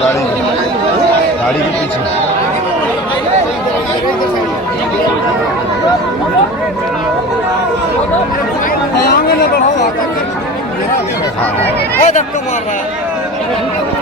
गाड़ी के पीछे धक्का मार रहा है।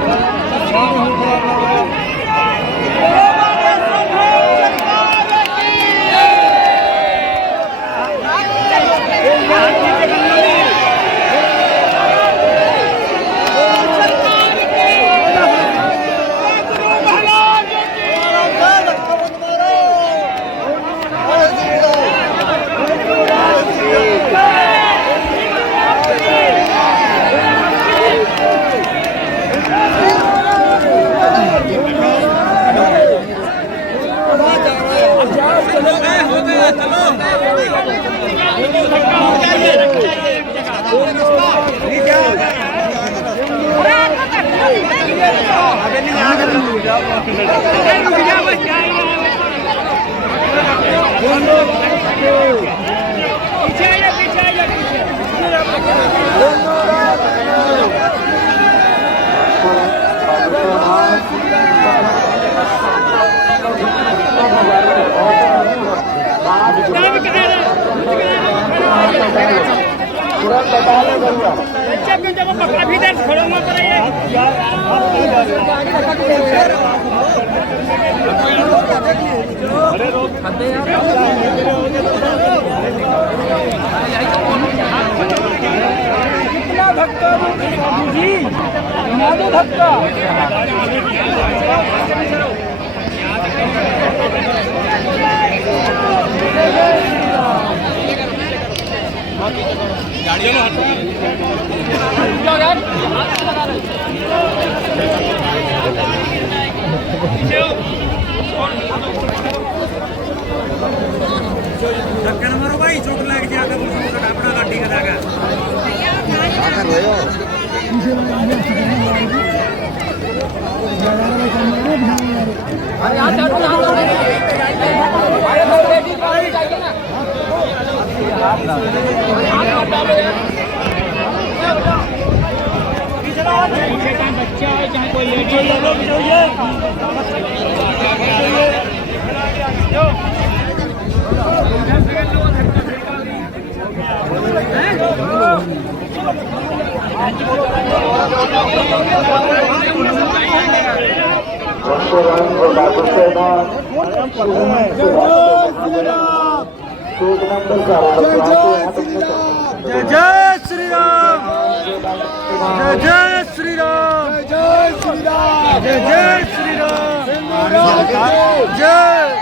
धक्का धक्का न मारो भाई, चोट लग जाएगा, अपना गाड़ी का जाएगा। बच्चा है चाहे कोई लेडी जय श्री राम, जय श्री राम, जय श्री राम, जय श्री राम, जय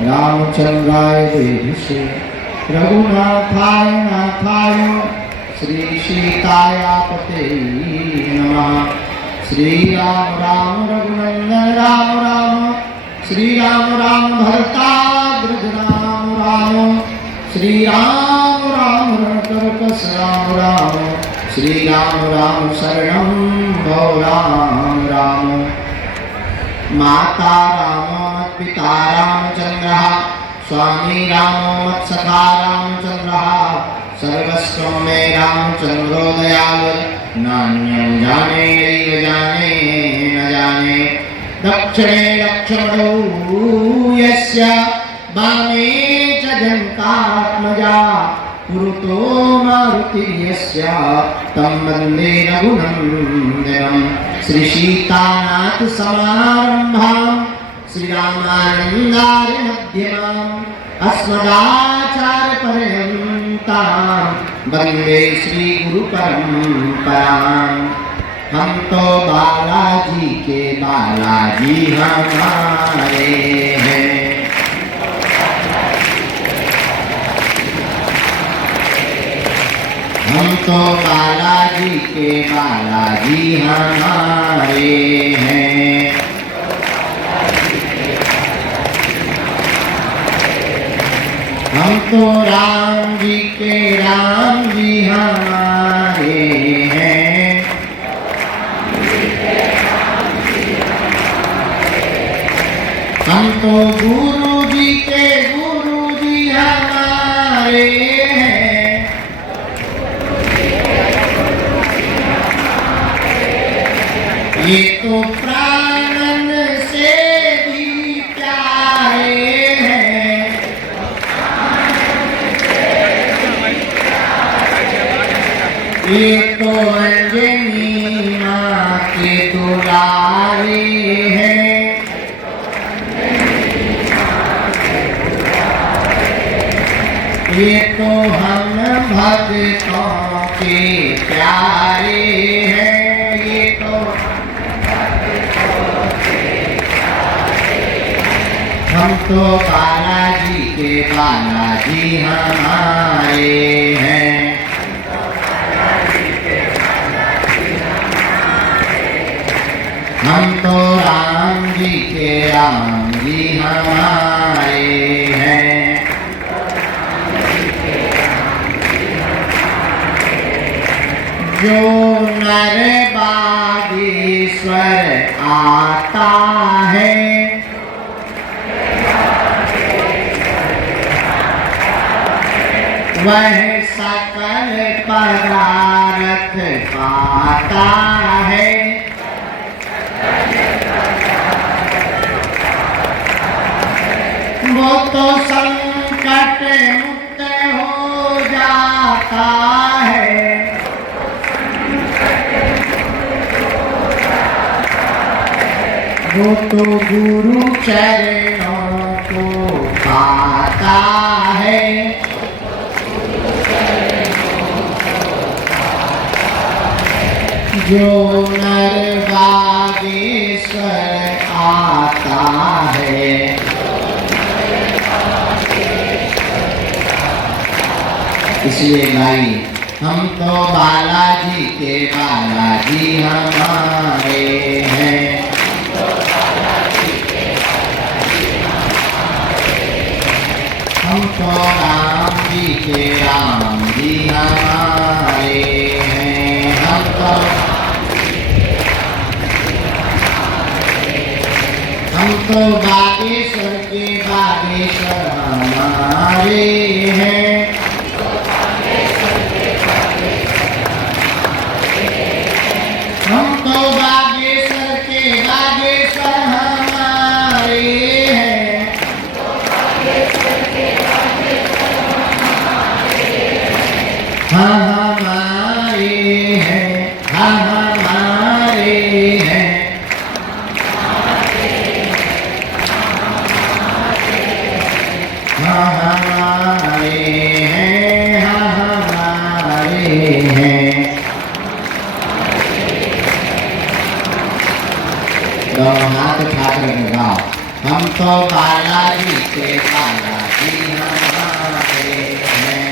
रामचंद्राय वेधसे रघुनाथाय नाथाय श्री सीतायापते नमः। श्री राम राम रघुनंदन राम राम श्री राम राम भरताग्रज राम राम श्री राम राम रणकर्कश राम राम श्री राम राम शरणं भो राम राम। माता राम पिता रामचंद्रः स्वामी राम मत्सखा रामचंद्रः सर्वस्व मे रामचंद्रो दयाल नान्यं जाने नैव जाने न जाने। दक्षिणे लक्ष्मणो यस्य वामे च जनकात्मजा पुरतो मारुतिर्यस्य तं वन्दे रघुनन्दनं। श्री सीतानाथ समारम्भां श्रीरामानन्दार्य मध्यमाम् अस्मदाचार्यपर्यन्तां वन्दे श्री गुरु परम्पराम्। हम तो बालाजी के बालाजी हमारे हैं। हम तो बालाजी के बालाजी हमारे हैं। हम तो राम जी के राम जी हमारे हैं। हम तो गुरु जी के गुरु जी हमारे हैं। ये तो प्राणन से भी प्यारे हैं। ये तो अंजनी माँ के दुलारे हैं। ये तो हम भक्तों के प्यारे हैं। ये तो हम तो बालाजी के बालाजी हमारे हैं। हम तो राम जी के राम जी हमारे हैं। जो नर बागेश्वर आता है वह सकल पदार्थ पाता है। वो तो संकट मुक्त हो जाता है। वो तो गुरु चरणों को पाता है। जो नर बागेश्वर आता है इसलिए भाई हम तो बालाजी के बालाजी हमारे हैं। हम तो राम जी के राम जी हमारे हैं। हम तो बागेश्वर के बागेश्वर हमारे हैं। हम तो बागेश्वर के बागेश्वर हमारे हैं। हाँ हमारे हैं। हाँ हमारे हैं। हाँ हमारे हैं। हाँ हमारे हैं। दोनों हाथ उठा कर गाओ। हम तो बालाजी के बालाजी हमारे हैं।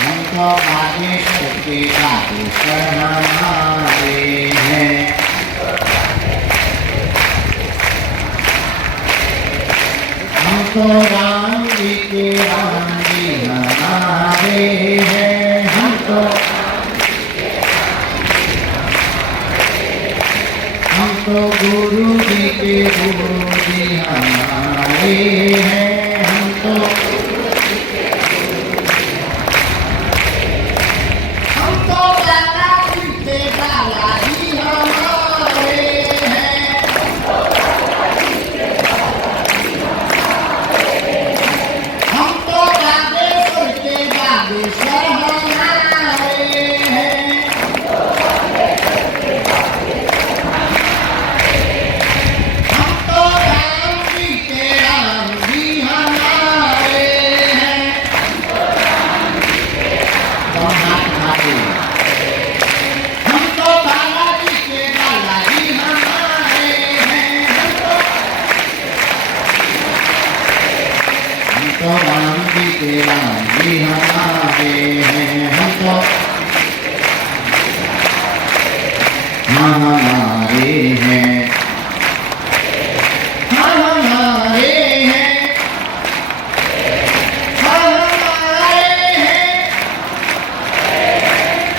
हम तो बागेश्वर के बागेश्वर हमारे हैं। हम तो राम जी के राम जी हमारे हैं। हम तो गुरु जी के गुरु जी हमारे हैं। हम तो बालाजी के बालाजी हमारे हैं। हम तो बागेश्वर के बागेश्वर हमारे हैं। हम तो राम जी के राम जी हमारे हैं। हम तो बालाजी के बालाजी हमारे हैं। हम तो राम जी के राम जी हमारे हैं। हम तो हमारे हैं। हमारे हैं। हमारे हैं।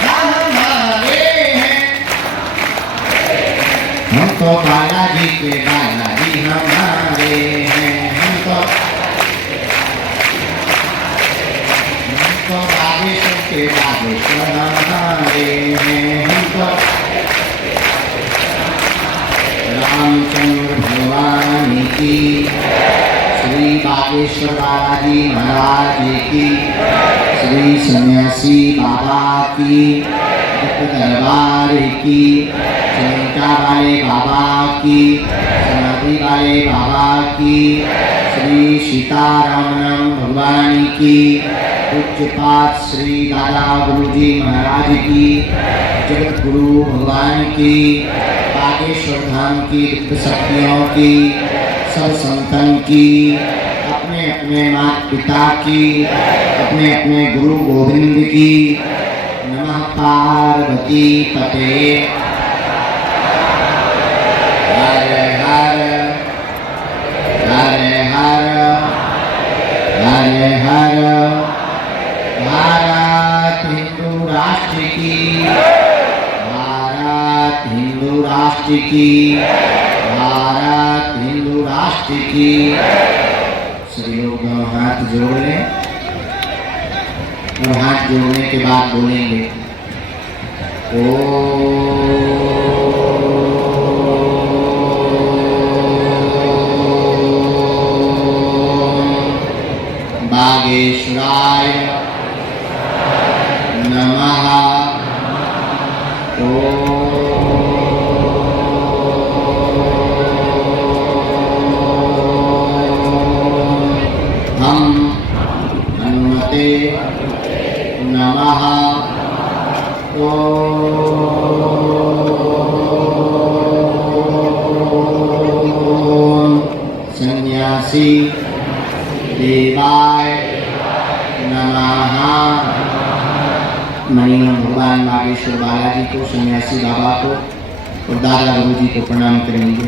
हमारे हैं। हम तो बालाजी के बालाजी हमारे हैं। हम तो बागेश्वर के बागेश्वर हमारे हैं। हम तो रामचंद्र भगवान की, श्री बागेश्वर बालाजी महाराज की, श्री सन्यासी बाबा की, दरबार की, चंद्रिका वाले बाबा की, समाधि वाले बाबा की, श्री सीताराम भगवान की, पूज्यपाद श्री दादा गुरुजी महाराज की, जगत गुरु भगवान की, बागेश्वर धाम की दिव्य शक्तियों की, सब संतन की, अपने अपने माता पिता की, अपने अपने गुरु गोविंद की। नमः पार्वती पते। हर हर हर हर हर हर। भारत हिंदू राष्ट्र की, भारत हिंदू राष्ट्र की, भारत हिंदू राष्ट्र की। सभी लोग हाथ जोड़ लें और हाथ जोड़ने के बाद बोलेंगे ओ बागेश्वराय नमः। हम हनुमते नमः। ओम सन्यासी देवाय नमः। मणिमन भगवान बागेश्वर बालाजी को, सन्यासी बाबा को और दादा गुरु जी को प्रणाम करेंगे।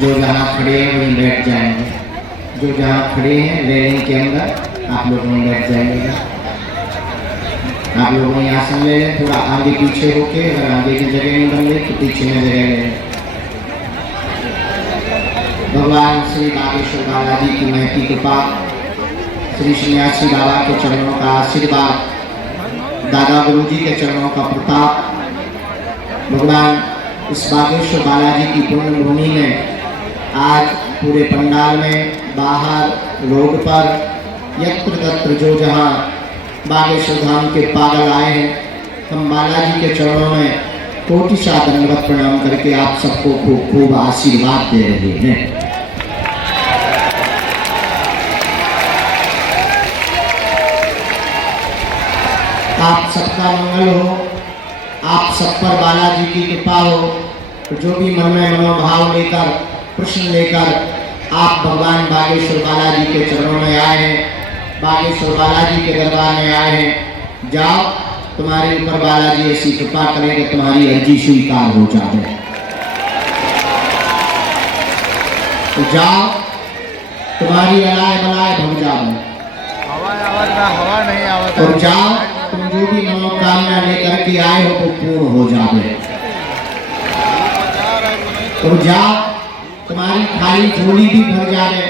जो जहाँ खड़े हैं वहीं बैठ जाएंगे। जो जहाँ खड़े हैं रेलिंग के अंदर आप लोग वहीं बैठ जाएंगे। आप लोग वहीं आसन ले लें, थोड़ा आगे पीछे होके, अगर आगे की जगह नहीं बन गई तो पीछे में जगह लें। भगवान श्री बागेश्वर बालाजी की महती कृपा, श्री सन्यासी बाबा के चरणों का आशीर्वाद, दादा गुरु जी के चरणों का प्रताप, भगवान इस बागेश्वर बालाजी की पुण्य भूमि में आज पूरे पंडाल में, बाहर रोड पर, यत्र तत्र जो जहाँ बागेश्वर धाम के पागल आए हैं, हम बालाजी के चरणों में कोटि सा दंडवत प्रणाम करके आप सबको खूब खूब आशीर्वाद दे रहे हैं। आप सबका मंगल हो, आप सब पर बालाजी की कृपा हो। तो जो भी मन में मनोभाव लेकर, प्रश्न लेकर आप भगवान बागेश्वर बालाजी के चरणों में आए हैं, बागेश्वर बालाजी के दरबार में आए हैं, जाओ, तुम्हारे ऊपर बालाजी ऐसी कृपा करें कि तुम्हारी अर्जी स्वीकार हो जाए। तो जाओ, तुम्हारी अलाय बलाय भग जाओ, हवा नहीं आवता। और जाओ, तुम जो भी मनोकामना लेकर के आए हो वो पूर्ण हो जाए। और जाओ, तुम्हारी खाली झोली भी भर जाए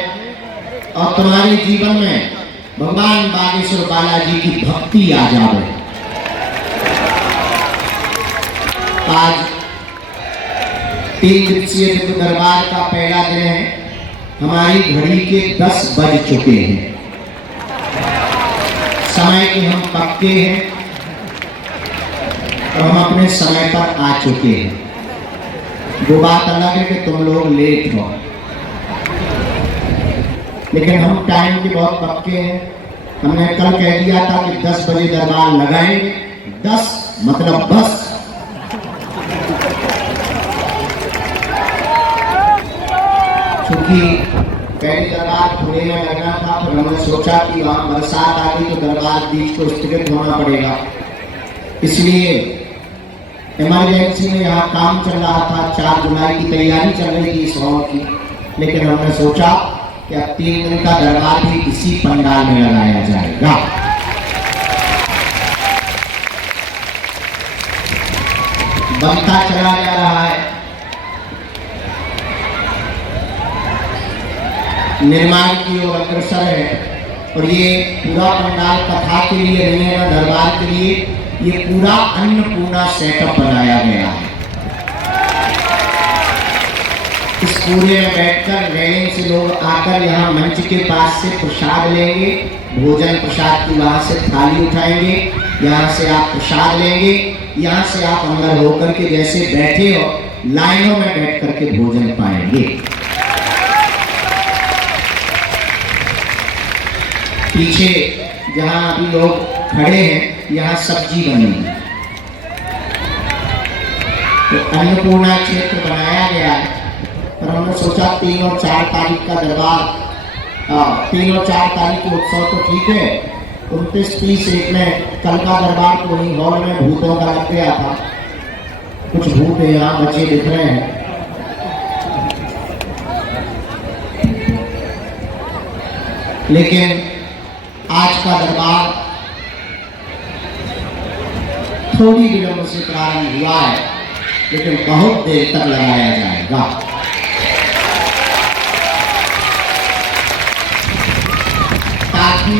और तुम्हारे जीवन में भगवान बागेश्वर बालाजी की भक्ति आ जाए। आज 3 दिवसीय दरबार का पहला दिन है। हमारी घड़ी के 10 बज चुके हैं। समय के हम पक्के हैं और हम अपने समय पर आ चुके हैं। वो बात अलग है कि तुम लोग लेट हो, लेकिन हम टाइम के बहुत पक्के हैं। हमने कल कह दिया था कि 10 बजे दरबार लगाएंगे। 10 मतलब बस। क्योंकि पहले दरबार खुले में लगना था, फिर हमने सोचा कि वहां बरसात आ गई तो दरबार बीच को स्थगित होना पड़ेगा, इसलिए इमरजेंसी में यहाँ काम चल रहा था। 4 जुलाई की तैयारी चल रही थी इस हॉल की, लेकिन हमने सोचा कि अब 3 दिन का दरबार भी इसी पंडाल में लगाया जाएगा। बनता चला जा रहा है, निर्माण की ओर अग्रसर है। और ये पूरा पंडाल कथा के लिए नहीं है, दरबार के लिए। ये पूरा अन्नपूर्णा सेटअप बनाया गया है। इस पूरे में बैठकर रेलिंग से लोग आकर यहाँ मंच के पास से प्रसाद लेंगे, भोजन प्रसाद की वहां से थाली उठाएंगे, यहाँ से आप प्रसाद लेंगे, यहाँ से आप अंदर होकर के जैसे बैठे हो लाइनों में बैठ करके भोजन पाएंगे। पीछे जहाँ अभी लोग खड़े हैं यहाँ सब्जी बनेगी। तो अन्नपूर्णा क्षेत्र बनाया गया है। पर हमने सोचा 3 और 4 तारीख का दरबार, 3 और 4 तारीख के उत्सव तो ठीक है, 29, 30, 1 में कल का दरबार तो वही हॉल में भूतों का लग गया था। कुछ भूत यहाँ बचे दिख रहे हैं, लेकिन आज का दरबार थोड़ी विलंब से प्रारंभ हुआ है, लेकिन बहुत देर तक लगाया जाएगा। ताकि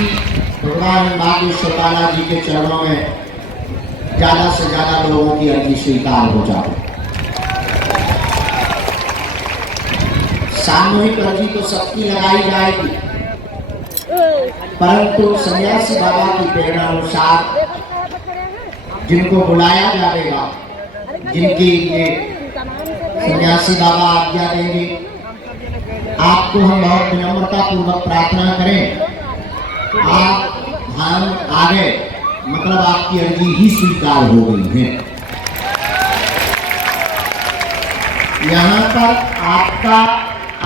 भगवान बागेश्वर बालाजी के चरणों में ज्यादा से ज्यादा लोगों की अर्जी स्वीकार हो जाए। सामूहिक अर्जी तो सबकी लगाई जाएगी, परंतु सन्यासी बाबा की प्रेरणा अनुसार जिनको बुलाया जाएगा, जिनकी ये सन्यासी बाबा आज्ञा देंगे, आपको हम बहुत विनम्रता पूर्वक प्रार्थना करें, आप ध्यान आ गए मतलब आपकी अर्जी ही स्वीकार हो गई है। यहाँ पर आपका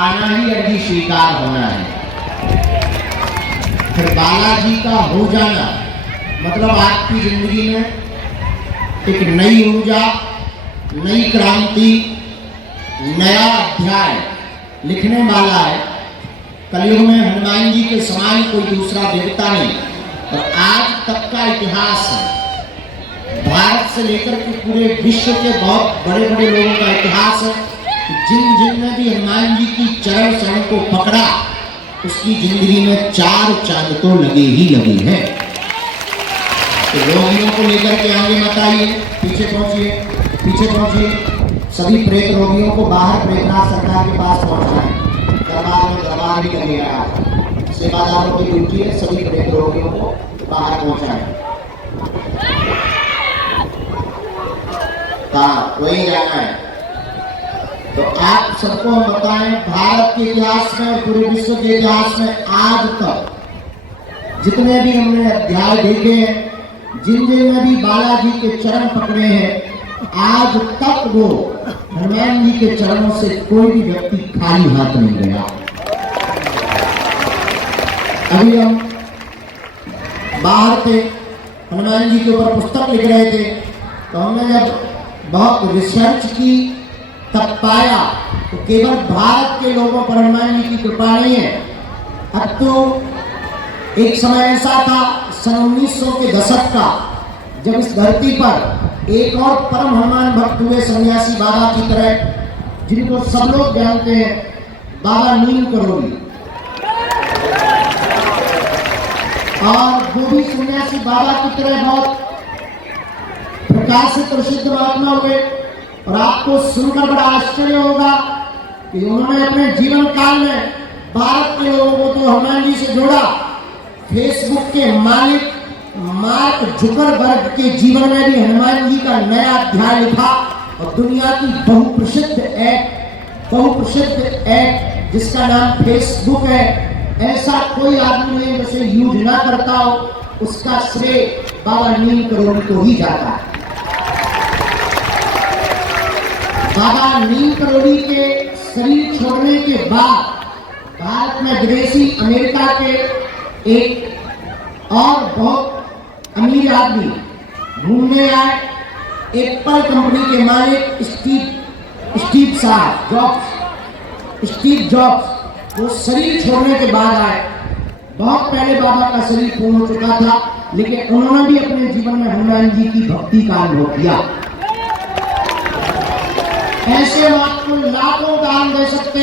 आना ही अर्जी स्वीकार होना है। फिर बालाजी का हो जाना मतलब आपकी जिंदगी में एक नई ऊर्जा, नई क्रांति, नया अध्याय लिखने वाला है। कलयुग में हनुमान जी के समान कोई दूसरा देवता नहीं, और आज तक का इतिहास है, भारत से लेकर के पूरे विश्व के बहुत बड़े बड़े लोगों का इतिहास है। जिन जिन ने भी हनुमान जी की चरण शरण को पकड़ा, उसकी जिंदगी में 4 चांद तो लगे ही लगे हैं। तो रोगियों को लेकर के आगे मत आइए, पीछे पहुंचिए, पीछे पहुंचिए। सभी प्रेत रोगियों को बाहर प्रेतनाथ सरकार के पास पहुंचाएं। दरबार में दरबार भी लगेगा, सेवादारों की ड्यूटी है सभी प्रेत रोगियों को बाहर पहुंचाएं। हाँ, वही जाना है। तो आप सबको हम बताएं, भारत के इतिहास में, पूरे विश्व के इतिहास में आज तक जितने भी हमने अध्याय देखे हैं, जिन जिन ने भी बालाजी के चरण पकड़े हैं, आज तक वो हनुमान जी के चरणों से कोई भी व्यक्ति खाली हाथ नहीं गया। अभी हम बाहर थे, हनुमान जी के ऊपर पुस्तक लिख रहे थे, तो हमने जब बहुत रिसर्च की तब पाया तो केवल भारत के लोगों पर हनुमान जी की कृपा नहीं है। अब तो एक समय ऐसा था सन 1900 के दशक का, जब इस धरती पर एक और परम हनुमान भक्त हुए सन्यासी बाबा की तरह, जिनको सब लोग जानते हैं, बाबा नीम करोली। और वो भी सन्यासी बाबा की तरह बहुत प्रकाशित और सिद्ध महात्मा हुए। और आपको सुनकर बड़ा आश्चर्य होगा कि उन्होंने अपने जीवन काल में भारत के लोगों को तो हनुमान जी से जोड़ा। फेसबुक के मालिक मार्क जुकरबर्ग के जीवन में भी हनुमान जी का नया अध्याय लिखा और दुनिया की बहुप्रसिद्ध ऐप जिसका नाम फेसबुक है, ऐसा कोई आदमी नहीं जिसे यूज ना करता हो, उसका श्रेय बाबा नीम करोली को ही जाता है। बाबा नीम करोली के शरीर छोड़ने के बाद भारत में विदेशी अमेरिका के एक और बहुत अमीर आदमी घूमने आए, एप्पल कंपनी के मालिक स्टीव जॉब्स, वो शरीर छोड़ने के बाद आए। बहुत पहले बाबा का शरीर पूर्ण हो चुका था, लेकिन उन्होंने भी अपने जीवन में हनुमान जी की भक्ति का अनुभव किया। ऐसे आपको लाखों दान दे सकते।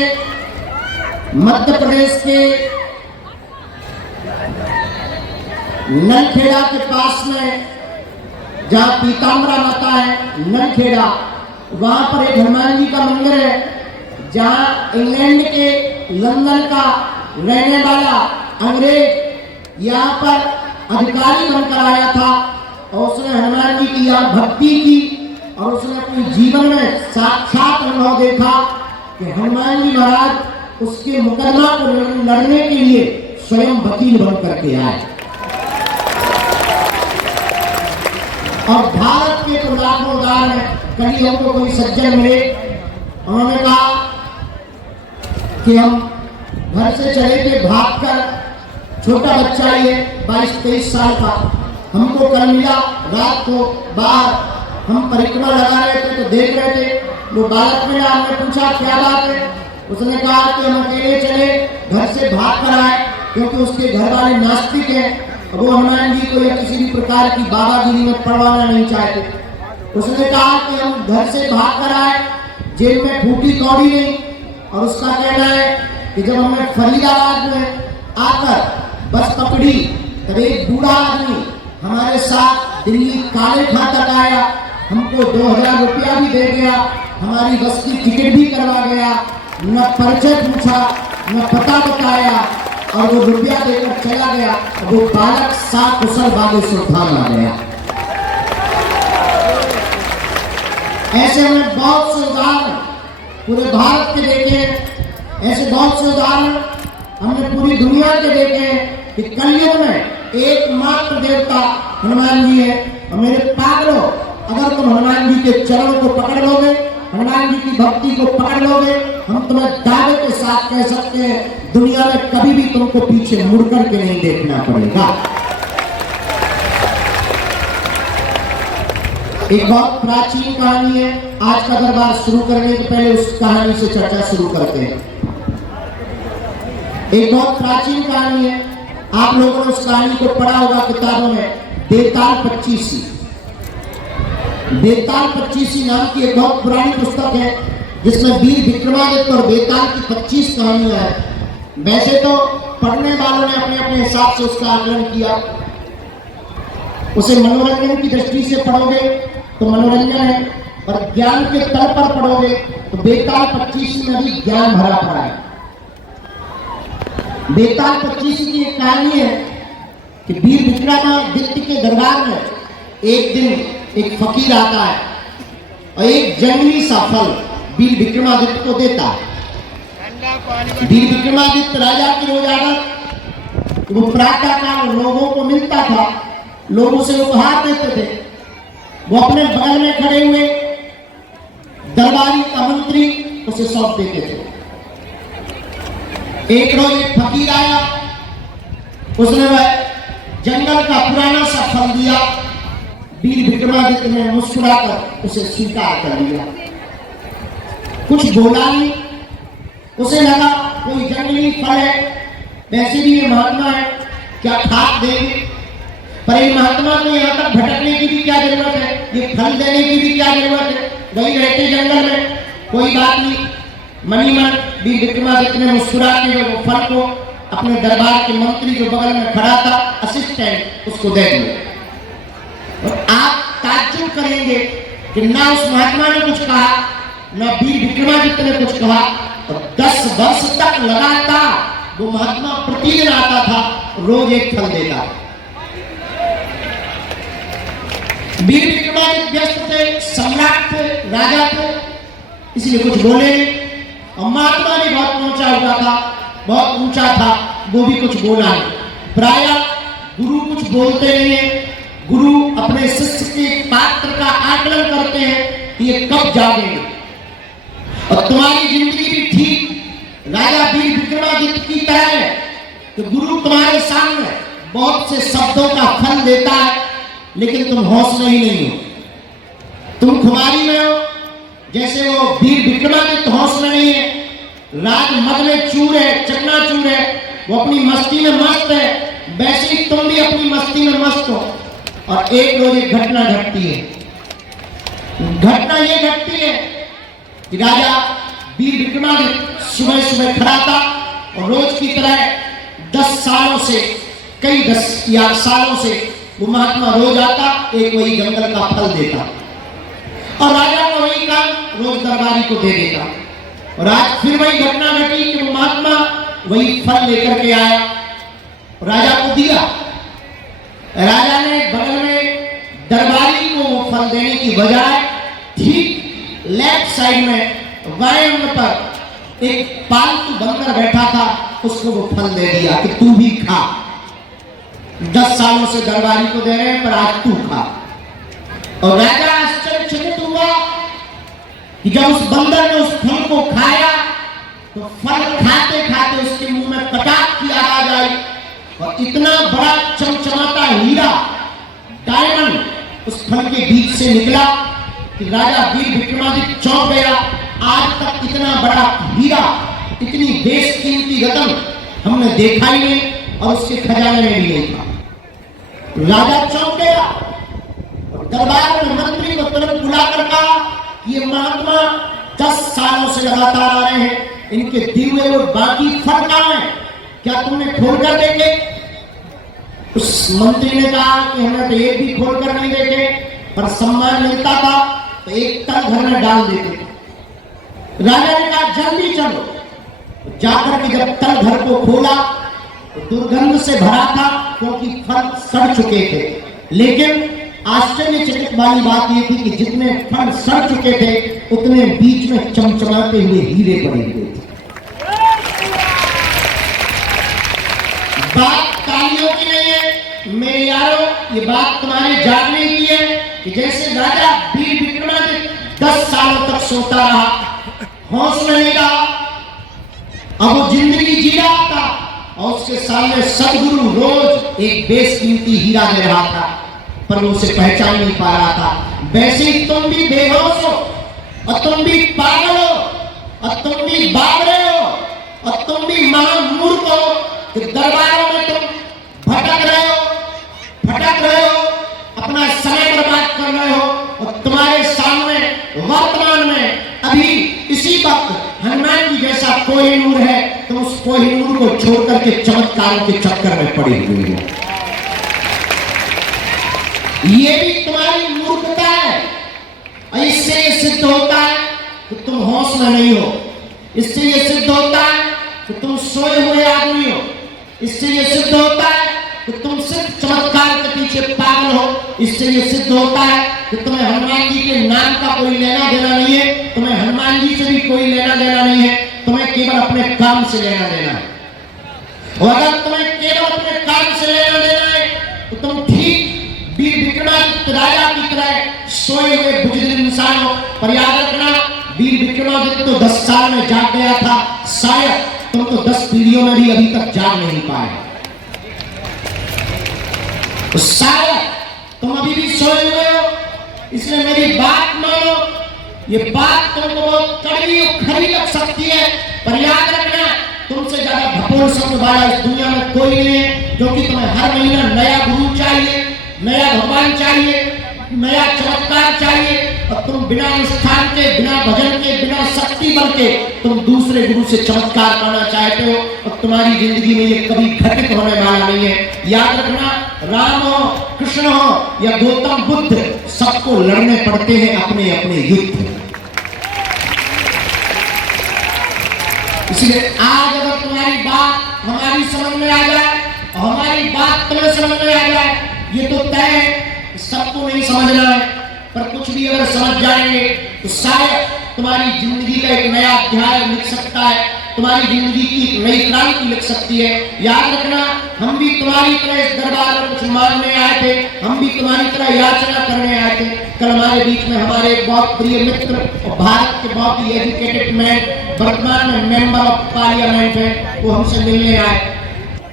मध्य प्रदेश के नलखेड़ा के पास में जहाँ पीताम्बरा माता है, नलखेड़ा, वहां पर एक हनुमान जी का मंदिर है, जहाँ इंग्लैंड के लंदन का रहने वाला अंग्रेज यहाँ पर अधिकारी बनकर आया था और उसने हनुमान जी की यहाँ भक्ति की और उसने अपने जीवन में साक्षात अनुभव देखा कि हनुमान जी महाराज उसके मुकदमा को लड़ने के लिए स्वयं वकील बन करके आए। और भारत के तो लाखों उदाहरण है। कभी हमको कोई सज्जन मिले, उन्होंने कहा कि हम घर से चले थे भागकर, छोटा बच्चा ही है 22-23 साल का, हमको कल मिला रात को बाहर, हम परिक्रमा लगा रहे थे तो देख रहे थे, वो बालक मिला, हमने पूछा क्या बात है, उसने कहा कि हम अकेले चले, घर से भाग कर आए, क्योंकि उसके घर वाले नास्तिक हैं, वो हनुमान जी को या किसी भी प्रकार की बाबागिरी में पड़वाना नहीं चाहते। उसने कहा कि हम घर से भाग कर आए, जेब में फूटी कौड़ी नहीं, और उसका कहना है कि जब हमने फरीदाबाद में आकर बस पकड़ी तब एक बूढ़ा आदमी हमारे साथ दिल्ली काले खां तक आया, हमको 2000 रुपया भी दे गया, हमारी बस की टिकट भी करवा गया, न परिचय पूछा न पता बताया, और वो रुपया देकर चला गया। वो बालक सात कुशल बागेश्वर धाम आ गया। ऐसे में बहुत से उदाहरण पूरे भारत के देखे, ऐसे बहुत से उदाहरण हमने पूरी दुनिया के देखे कि कलयुग में एकमात्र देवता हनुमान जी है। और मेरे पागलों, अगर तुम हनुमान जी के चरणों को पकड़ लोगे, हनुमान जी की भक्ति को पकड़ लोगे, हम तुम्हें दावे के साथ कह सकते हैं दुनिया में कभी भी तुमको पीछे मुड़कर के नहीं देखना पड़ेगा। एक बहुत प्राचीन कहानी है, आज का दरबार शुरू करने के पहले उस कहानी से चर्चा शुरू करते हैं। एक बहुत प्राचीन कहानी है, आप लोगों ने उस कहानी को पढ़ा होगा किताबों में, बेताल पच्चीसी। बेताल पच्चीसी नाम की एक बहुत पुरानी पुस्तक है, जिसमें वीर विक्रमादित्य और बेताल की 25 कहानियां हैं। वैसे तो पढ़ने वालों ने अपने अपने हिसाब से उसका आकलन किया, उसे मनोरंजन की दृष्टि से पढ़ोगे तो मनोरंजन है, और ज्ञान के तल पर पढ़ोगे तो बेताल 25 में भी ज्ञान भरा पड़ा है। बेताल 25 की एक कहानी है कि वीर विक्रमादित्य के दरबार में एक दिन एक फकीर आता है और एक जंगली सा फल वीर विक्रमादित्य को देता है। वीर विक्रमादित्य राजा की रोज आदत, वो प्रातः काल लोगों को मिलता था, लोग उसे उपहार देते थे। वो अपने बगल में खड़े हुए दरबारी का मंत्री उसे सौंप देते थे। एक रोज एक फकीर आया, उसने वह जंगल का पुराना सा फल दिया। वीर विक्रमादित्य ने मुस्कुराकर उसे स्वीकार कर लिया, कुछ बोला नहीं। उसे लगा कोई जंगली फल है, वैसे भी ये महात्मा है, क्या खाक देंगे। पर ये महात्मा को यहाँ तक भटकने की भी क्या जरूरत है, ये फल देने की भी क्या जरूरत है, वही रहते जंगल में, कोई बात नहीं। मनी मन वीर विक्रमादित्य ने मुस्कुरा के वो फल को अपने दरबार के मंत्री जो बगल में खड़ा था, असिस्टेंट, उसको दे दिया। और आप ताज्जुब करेंगे कि ना उस महात्मा ने कुछ कहा, ना वीर विक्रमादित्य ने कुछ कहा। और 10 वर्ष तक लगातार वो महात्मा प्रतिदिन आता था, रोज एक फल देता। वीर विक्रमादित्य व्यस्त थे, सम्राट थे, राजा थे, इसलिए कुछ बोले नहीं। और महात्मा भी बहुत पहुंचा हुआ था, बहुत ऊंचा था, वो भी कुछ बोला नहीं। प्रायः गुरु कुछ बोलते नहीं है, गुरु अपने शिष्य के पात्र का आकलन करते हैं कि ये कब जागेंगे। और तुम्हारी जिंदगी भी ठीक राजा वीर विक्रमादित्य की तरह है कि गुरु तुम्हारे सामने बहुत से शब्दों का फल देता है, लेकिन तुम हौसले ही नहीं हो, तुम खुमारी में हो। जैसे वो वीर विक्रमादित्य हौसले नहीं है, राज मद में चूर है, चकनाचूर है, वो अपनी मस्ती में मस्त है, वैसे ही तुम भी अपनी मस्ती में मस्त हो। और एक रोज एक घटना घटती है। घटना ये घटती है कि राजा वीर विक्रमादित्य सुबह सुबह खड़ा था और रोज की तरह 10 सालों से, कई 10 या सालों से वो महात्मा रोज आता, एक वही जंगल का फल देता और राजा को वही काम रोज दरबारी को दे देता। और आज फिर वही घटना घटी कि वो महात्मा वही फल लेकर के आया, राजा को दिया। राजा ने बगल में दरबारी को वो फल देने की बजाय ठीक लेफ्ट साइड में वायम पर एक पालतू बंदर बैठा था, उसको वो फल दे दिया कि तू भी खा। 10 सालों से दरबारी को दे रहे हैं, पर आज तू खा। और राजा आश्चर्यचकित हुआ कि जब उस बंदर ने उस फल को खाया तो फल खाते खाते उसके मुंह में कटाक की आवाज आई और इतना बड़ा चमचमाता हीरा, डायमंड उस फल के बीच से निकला कि राजा वीर विक्रमादित्य चौंक गया। आज तक इतना बड़ा हीरा, इतनी बेशकीमती रत्न हमने देखा ही नहीं और उसके खजाने में भी नहीं था। राजा चौंक गया। दरबार में मंत्री को तुरंत बुलाकर कहा कि ये महात्मा 10 सालों से लगातार आ रहे हैं, इनके दिए हुए बाकी फल कहां हैं, क्या तुमने खोल कर देखे? उस मंत्री ने कहा कि हमने तो एक भी खोल कर नहीं देखे, पर सम्मान मिलता था तो एक तल घर में डाल देते। राजा ने कहा जल्दी चलो। जाकर के जब तल घर को खोला तो दुर्गंध से भरा था, क्योंकि फल सड़ चुके थे। लेकिन आश्चर्यचकित वाली बात यह थी कि जितने फल सड़ चुके थे उतने बीच में चमचमाते हुए हीरे पड़े हुए थे। बात तालियों की नहीं है मेरे यारों, ये बात तुम्हारे जागने की है कि जैसे राजा वीर विक्रमादित्य 10 सालों तक सोता रहा, हौसला नहीं रहा, अब वो जिंदगी जी रहा था और उसके सामने सदगुरु रोज एक बेशकीमती हीरा दे रहा था, पर वो उसे पहचान नहीं पा रहा था। वैसे ही तुम भी बेहोश हो और तुम भी पागल हो और तुम भी बावरे हो और तुम भी महामूर्ख हो कि दरबारों में तुम भटक रहे हो, अपना समय बर्बाद कर रहे हो। और तुम्हारे सामने वर्तमान में अभी इसी वक्त हनुमान जी जैसा कोहिनूर है, तुम उस कोहिनूर को छोड़ करके चमत्कारों के चक्कर में पड़ी हुई हो। ये भी तुम्हारी मूर्खता है और इससे ये सिद्ध होता है कि तुम हौसला नहीं हो, इससे ये सिद्ध होता है कि तुम सोए हुए आदमी हो, इससे ये सिद्ध होता है कि तुम सिर्फ चमत्कार के पीछे पागल हो, इससे ये सिद्ध होता है कि तुम्हें हनुमान जी के नाम का कोई लेना देना नहीं है, तुम्हें हनुमान जी से भी कोई लेना देना नहीं है, तुम्हें केवल अपने काम से लेना देना है। और अगर तुम्हें केवल अपने काम से लेना देना है तो तुम ठीक वीर विक्रमादित्य राजा की तरह सोए हुए बुजुर्ग इंसान हो। पर याद रखना, वीर विक्रमादित्य तो 10 साल में जाग गया था, शायद तुम तो 10 पीढ़ियों में भी अभी तक जाग नहीं पाए। तो शायद तुम अभी भी सोए हुए हो, इसलिए मेरी बात मानो। ये बात तुमको बहुत कड़वी और खरी लग सकती है, पर याद रखना तुमसे ज्यादा भपोल शब्द वाला इस दुनिया में कोई नहीं है, क्योंकि तुम्हें हर महीना नया गुरु चाहिए, नया भगवान चाहिए, नया चमत्कार चाहिए, और तुम बिना अनुष्ठान के, बिना भजन के, बिना शक्ति बल के तुम दूसरे गुरु से चमत्कार पाना चाहते हो, और तुम्हारी जिंदगी में ये कभी घटित होने वाला नहीं है। याद रखना, राम हो, कृष्ण हो या गौतम बुद्ध, सबको लड़ने पड़ते हैं अपने अपने युद्ध। इसलिए आज अगर तुम्हारी बात हमारी समझ में आ जाए और हमारी बात तुम्हें समझ में आ जाए, ये तो तय है, सबको नहीं समझना है, पर कुछ भी अगर समझ जाएंगे तो शायद तुम्हारी जिंदगी का एक नया अध्याय लिख सकता है, तुम्हारी जिंदगी की एक नई क्रांति लिख सकती है। याद रखना, हम भी तुम्हारी तरह इस दरबार में कुछ मांगने आए थे, हम भी तुम्हारी तरह याचना करने आए थे। कल हमारे बीच में हमारे एक बहुत प्रिय मित्र और भारत के बहुत ही एजुकेटेड मैन, वर्तमान में मेंबर ऑफ पार्लियामेंट है, वो हमसे मिलने आए,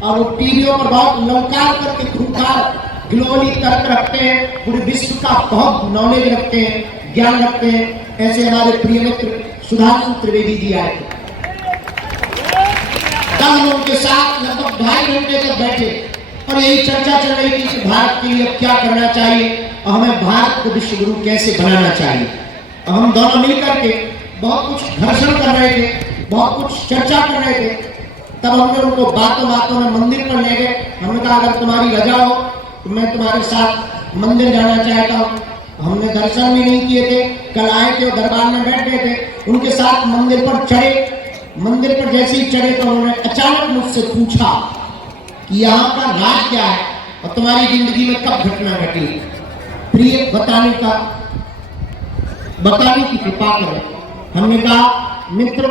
और वो टीवियों पर बहुत ललकार करके खूंखार ग्लोबली तर्क रखते हैं, पूरे विश्व का बहुत नॉलेज रखते हैं, ज्ञान रखते हैं। ऐसे हमारे प्रिय मित्र सुधांशु त्रिवेदी जी आए थे। कल हम उनके साथ लगभग 2.5 घंटे तक बैठे और यही चर्चा चल रही थी कि भारत के लिए क्या करना चाहिए और हमें भारत को विश्व गुरु कैसे बनाना चाहिए। और हम दोनों मिलकर के बहुत कुछ घर्षण कर रहे थे, बहुत कुछ चर्चा कर रहे थे। तब हमने उनको बातों बातों में मंदिर पर ले गए। हमने कहा अगर तुम्हारी रजा हो तो मैं तुम्हारे साथ मंदिर जाना चाहता हूँ। हमने दर्शन भी नहीं किए थे, कल आए थे और दरबार में बैठ गए थे, उनके साथ मंदिर पर चढ़े। मंदिर पर जैसे ही चढ़े तो उन्होंने अचानक मुझसे पूछा कि यहाँ का राज क्या है और तुम्हारी जिंदगी में कब घटना घटी। प्रिय बताने की कृपा करें। हमने कहा मित्र,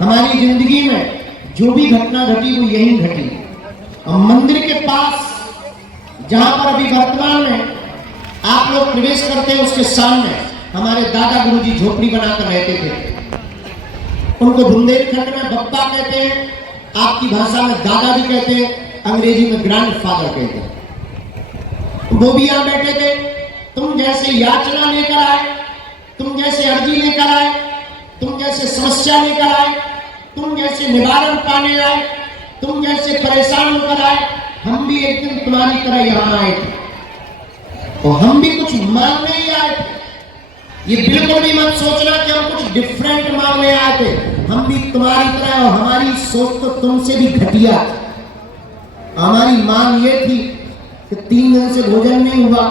हमारी जिंदगी में जो भी घटना घटी वो यही घटी। और मंदिर के पास जहां पर अभी वर्तमान में आप लोग प्रवेश करते हैं उसके सामने हमारे दादा गुरुजी झोपड़ी बनाकर रहते थे। उनको बुंदेलखंड में बप्पा कहते हैं, आपकी भाषा में दादा भी कहते हैं, अंग्रेजी में ग्रैंडफादर कहते हैं। वो भी यहां बैठे थे। तुम जैसे याचना लेकर आए, तुम जैसे अर्जी लेकर आए, तुम जैसे समस्या लेकर आए, तुम जैसे निवारण पाने आए, तुम जैसे परेशान होकर आए, हम भी एक दिन तुम्हारी तरह यहां आए थे और हम भी कुछ मांगने ही आए थे। ये बिल्कुल भी मत सोचना कि हम कुछ डिफरेंट मांगने आए थे। हम भी तुम्हारी तरह, और हमारी सोच तो तुमसे भी घटिया थी। हमारी मांग ये थी कि 3 दिन से भोजन नहीं हुआ,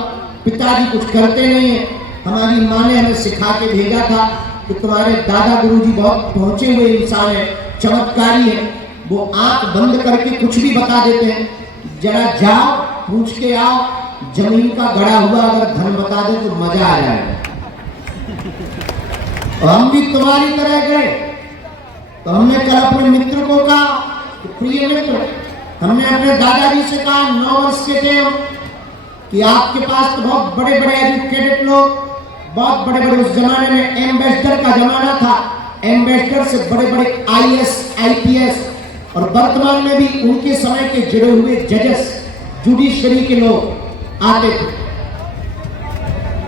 पिताजी कुछ करते नहीं है। हमारी माँ ने हमें सिखा के भेजा था कि तुम्हारे दादा गुरुजी बहुत पहुंचे हुए इंसान है, चमत्कारी है, वो आंख बंद करके कुछ भी बता देते हैं। जरा जाओ, पूछ के आओ, जमीन का गड़ा हुआ अगर धन बता दे तो मजा आ जाएगा। और हम भी तुम्हारी तरह गए। तो हमने कल अपने मित्र को कहा, प्रिय मित्र, हमने अपने दादाजी से कहा, 9 वर्ष के थे हम, कि आपके पास तो बहुत बड़े बड़े एजुकेटेड लोग, बहुत बड़े बड़े, उस जमाने में एम्बेसडर का जमाना था, एम्बेसडर से बड़े बड़े IAS IPS, और वर्तमान में भी उनके समय के जुड़े हुए जजेस, जुडिशरी के लोग आते थे।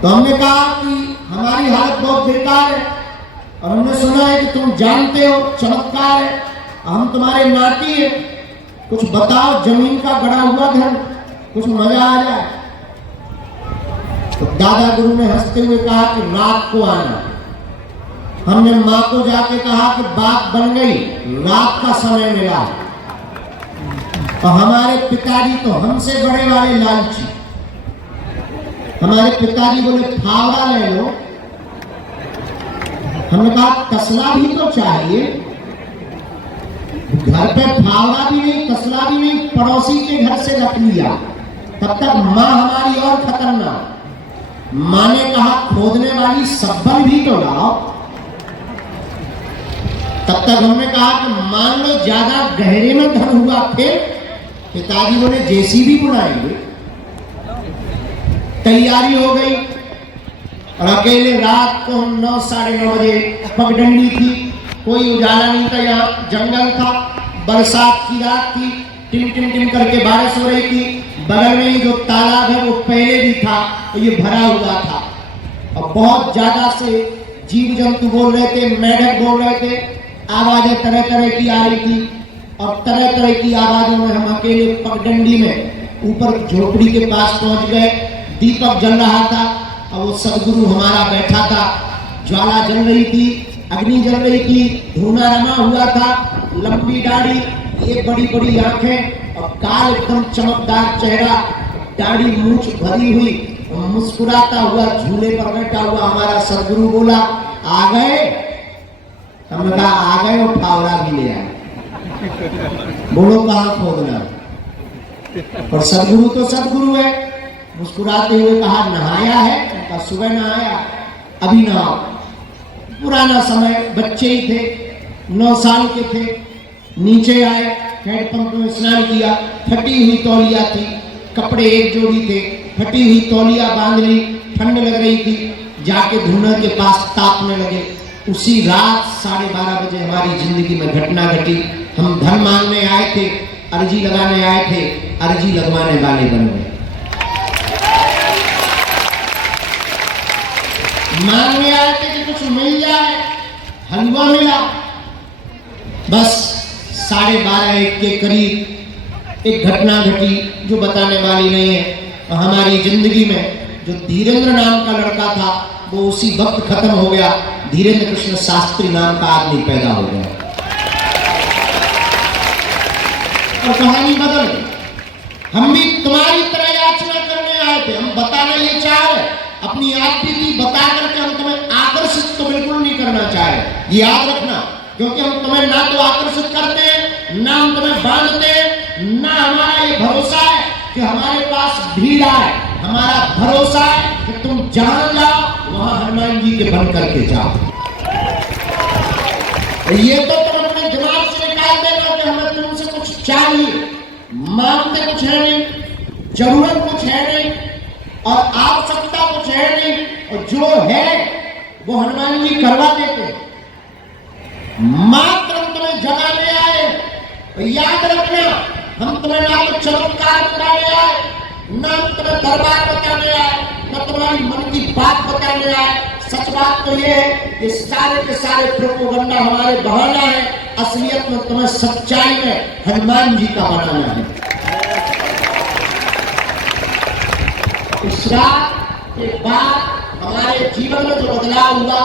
तो हमने कहा कि हमारी हालत बहुत बेकार है और हमने सुना है कि तुम जानते हो चमत्कार है, हम तुम्हारे नाती हैं, कुछ बताओ, जमीन का गड़ा हुआ धन, कुछ मजा आ जाए। तो दादा गुरु ने हंसते हुए कहा कि रात को आना। हमने माँ को जाके कहा कि बात बन गई, रात का समय मिला। और हमारे पिताजी तो हमसे बड़े वाले लालची। हमारे पिताजी बोले फावड़ा ले लो। हमने कहा तसला भी तो चाहिए, घर पे फावड़ा भी नहीं, तसला भी नहीं, पड़ोसी के घर से रख लिया। तब तक माँ हमारी और खतरनाक। माँ ने कहा खोदने वाली सब्बल भी तो लाओ। तब तक हमने कहा कि मान लो ज्यादा गहरे में धन हुआ, फिर पिताजी बोले जेसीबी बुलाएंगे। तैयारी हो गई और अकेले रात को हम 9 साढ़े 9 बजे पगडंडी थी, कोई उजाला नहीं था, यहाँ जंगल था, बरसात की रात थी, टिम टिम टिम करके बारिश हो रही थी। बगल में ही जो तालाब है वो पहले भी था तो ये भरा हुआ था और बहुत ज्यादा से जीव जंतु बोल रहे थे, मेढक बोल रहे थे, आवाजें तरह तरह की आ रही थी और तरह तरह की आवाजों में हम अकेले पगडंडी में ऊपर झोपड़ी के पास पहुंच गए। दीपक जल रहा था और वो सदगुरु हमारा बैठा था, ज्वाला जल रही थी, अग्नि जल रही थी, धुआं रमा हुआ था, लंबी दाढ़ी, ये बड़ी बड़ी आंखें और काल एकदम चमकदार चेहरा, दाढ़ी मूंछ भरी हुई, मुस्कुराता हुआ झूले पर बैठा हुआ हमारा सदगुरु बोला, आ गए? हमने कहा आ गए और फावड़ा भी ले आए। बोलो कहाँ खोदना? पर सदगुरु तो सदगुरु है। मुस्कुराते हुए कहा नहाया है? उनका सुबह नहाया, अभी नहाओ। पुराना समय, बच्चे ही थे, 9 साल के थे। नीचे आए, हैंडपंप में स्नान किया, फटी हुई तौलिया थी, कपड़े एक जोड़ी थे, फटी हुई तौलिया बांध ली, ठंड लग रही थी, जाके धुआं के पास तापने लगे। उसी रात 12:30 बजे हमारी जिंदगी में घटना घटी। हम धन मांगने आए थे, अर्जी लगाने आए थे, अर्जी लगवाने वाले बन गए। मांगने आए थे कि कुछ मिल जाए, हलवा मिला। बस 12:30-1 के करीब एक घटना घटी जो बताने वाली नहीं है। और हमारी जिंदगी में जो धीरेन्द्र नाम का लड़का था वो उसी वक्त खत्म हो गया। धीरेन्द्र कृष्ण शास्त्री नाम का आदमी पैदा हो गया और कहानी बदल गई। हम भी तुम्हारी तरह याचना करने आए थे। हम बताना ये चाह रहे, अपनी आपकी बता करके हम तुम्हें आकर्षित तो बिल्कुल नहीं करना चाह रहे, ये याद रखना। क्योंकि हम तुम्हें ना तो आकर्षित करते हैं, ना हम तुम्हें बांधते हैं, ना हमारा ये भरोसा है कि हमारे पास भीड़ आए। हमारा भरोसा है कि तुम जहां जाओ वहां हनुमान जी के बन करके जाओ। ये तो तुम अपने दिमाग से निकाल देना कि हमें तुमसे कुछ चाहिए। मांगते कुछ है नहीं, जरूरत कुछ है नहीं और आवश्यकता कुछ है नहीं, और जो है वो हनुमान जी करवा देते हैं। मात्र हम तुम्हें जगाने आए। याद रखना, हम तुम्हें ना तो चमत्कार बताने आए, ना हम तुम्हें दरबार बताने आए, ना तुम्हारी मन की बात बताने आए। सच बात तो ये है कि सारे के सारे प्रोपोगंडा हमारे बहाना है। असलियत में तुम्हें सच्चाई में हनुमान जी का बनाना है। इस रात के बाद हमारे जीवन में जो बदलाव हुआ,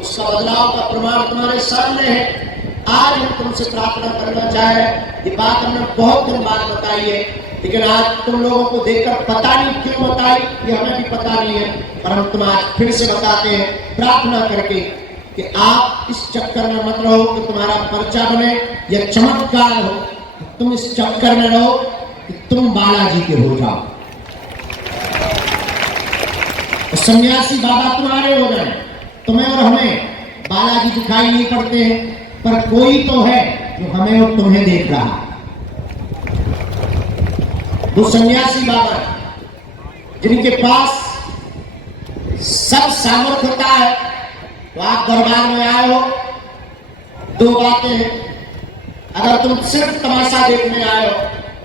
उसका बदलाव का प्रमाण तुम्हारे सामने है। आज हम तुमसे प्रार्थना करना चाह रहे हैं। ये बात हमने बहुत दिन बाद बताई है, लेकिन आज तुम लोगों को देखकर पता नहीं क्यों बताई, ये हमें भी पता नहीं है, पर हम तुम आज फिर से बताते हैं प्रार्थना करके कि आप इस चक्कर में मत रहो कि तुम्हारा पर्चा बने या चमत्कार हो। तुम इस चक्कर में रहो कि तुम बालाजी के हो जाओ, सन्यासी बाबा तुम्हारे हो जाए। तुम्हें और हमें बालाजी दिखाई नहीं पड़ते हैं, पर कोई तो है जो हमें और तुम्हें देख रहा है। वो सन्यासी बाबा जिनके पास सब सामर्थ्यता है। तो आप दरबार में आए हो, 2 बातें हैं। अगर तुम सिर्फ तमाशा देखने आए हो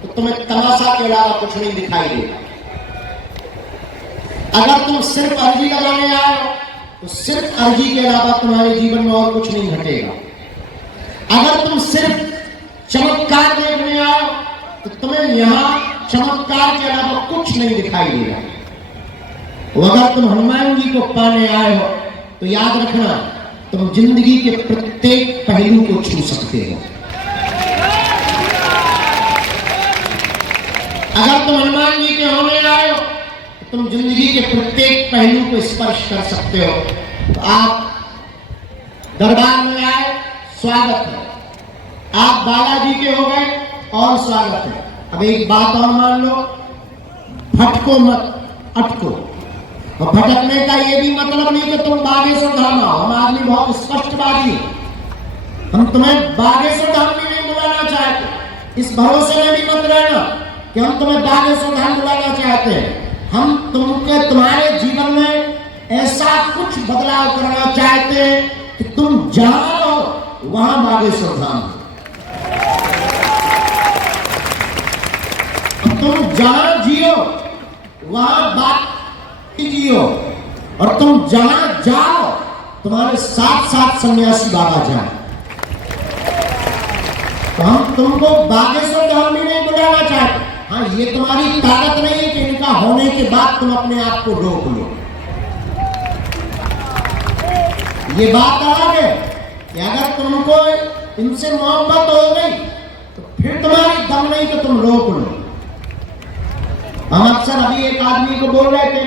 तो तुम्हें तमाशा के अलावा कुछ नहीं दिखाई देगा। अगर तुम सिर्फ अर्जी लगाने आए हो तो सिर्फ अर्जी के अलावा तुम्हारे जीवन में और कुछ नहीं घटेगा। अगर तुम सिर्फ चमत्कार देखने आए हो तो तुम्हें यहां चमत्कार के अलावा कुछ नहीं दिखाई देगा। अगर तुम हनुमान जी को पाने आए हो तो याद रखना, तुम जिंदगी के प्रत्येक पहलू को छू सकते हो। अगर तुम हनुमान जी के होने आए हो तो तुम जिंदगी के प्रत्येक पहलू को स्पर्श कर सकते हो। तो आप दरबार में आए, स्वागत है। आप बालाजी के हो गए और स्वागत है। अब एक बात और मान लो, भटको मत, अटको। और भटकने का ये भी मतलब नहीं कि तुम बागेश्वर धाम आओ। हम आदमी बहुत स्पष्टवादी हैं, हम तुम्हें बागेश्वर धाम में नहीं बुलाना चाहते। इस भरोसे में भी मत रहना कि हम तुम्हें बागेश्वर धाम बुलाना चाहते हैं। हम तुम्हारे जीवन में ऐसा कुछ बदलाव करना चाहते हैं कि तुम जहां रहो वहां बागेश्वर धाम, तुम जहां जियो वहां बात जियो, और तुम जहां जाओ तुम्हारे साथ साथ सन्यासी बाबा जाए। तो हम तुमको बागेश्वर धाम भी नहीं बुलाना चाहते। हाँ, ये तुम्हारी ताकत नहीं है कि इनका होने के बाद तुम अपने आप को रोक लो। ये बात अलग है कि अगर तुमको इनसे मोहब्बत हो गई तो फिर तुम्हारी दम नहीं तो तुम रोक लो। हम अक्सर अभी एक आदमी को बोल रहे थे,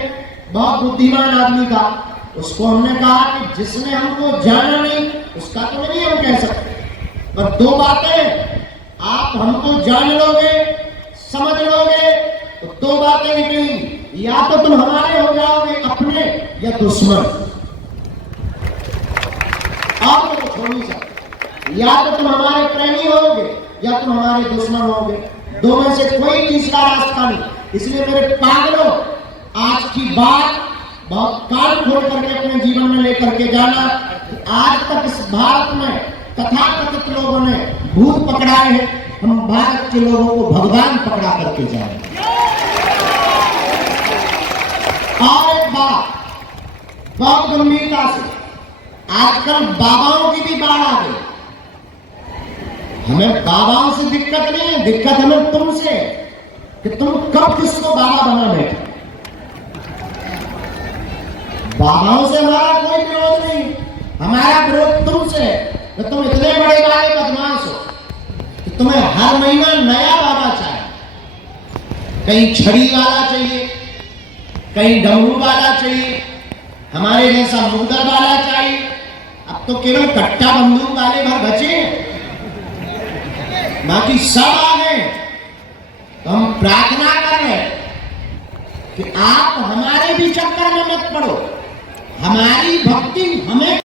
बहुत बुद्धिमान आदमी था, उसको हमने कहा कि जिसने हमको जाना नहीं उसका तो नहीं हम कह सकते, पर दो बातें, आप हमको जान लोगे समझ लोगे तो दो बातें निकलेंगी, या तो तुम हमारे हो जाओगे अपने या दुश्मन, आप तो छोड़ नहीं सकते। या तो तुम हमारे प्रेमी होगे या तुम हमारे दुश्मन होगे, दो में से कोई तीसरा रास्ता नहीं। इसलिए मेरे पागलों, आज की बात बहुत कान खोल करके अपने जीवन में लेकर के जाना। आज तक इस भारत में तथाकथित लोगों ने भूत पकड़ाए हैं, हम भारत के लोगों को भगवान पकड़ा करके जाएंगे। और एक बात बहुत गंभीरता से, आजकल बाबाओं की भी बाढ़ आ गई। हमें बाबाओं से दिक्कत नहीं है, दिक्कत हमें तुमसे कि तुम कब किसको बाबा बना बैठे। बाबाओं से हमारा कोई विरोध नहीं, हमारा विरोध तुमसे तो तुम इतने बड़े बड़े बदमाश हो कि तुम्हें हर महीना नया बाबा चाहिए। कहीं छड़ी वाला चाहिए, कहीं डमरू वाला चाहिए, हमारे जैसा मुर्गर वाला चाहिए। अब तो केवल कट्टा बंदूक वाले घर बचे हैं, बाकी सब आ गए। तो हम प्रार्थना कर रहे हैं कि आप हमारे भी चक्कर में मत पड़ो, हमारी भक्ति हमें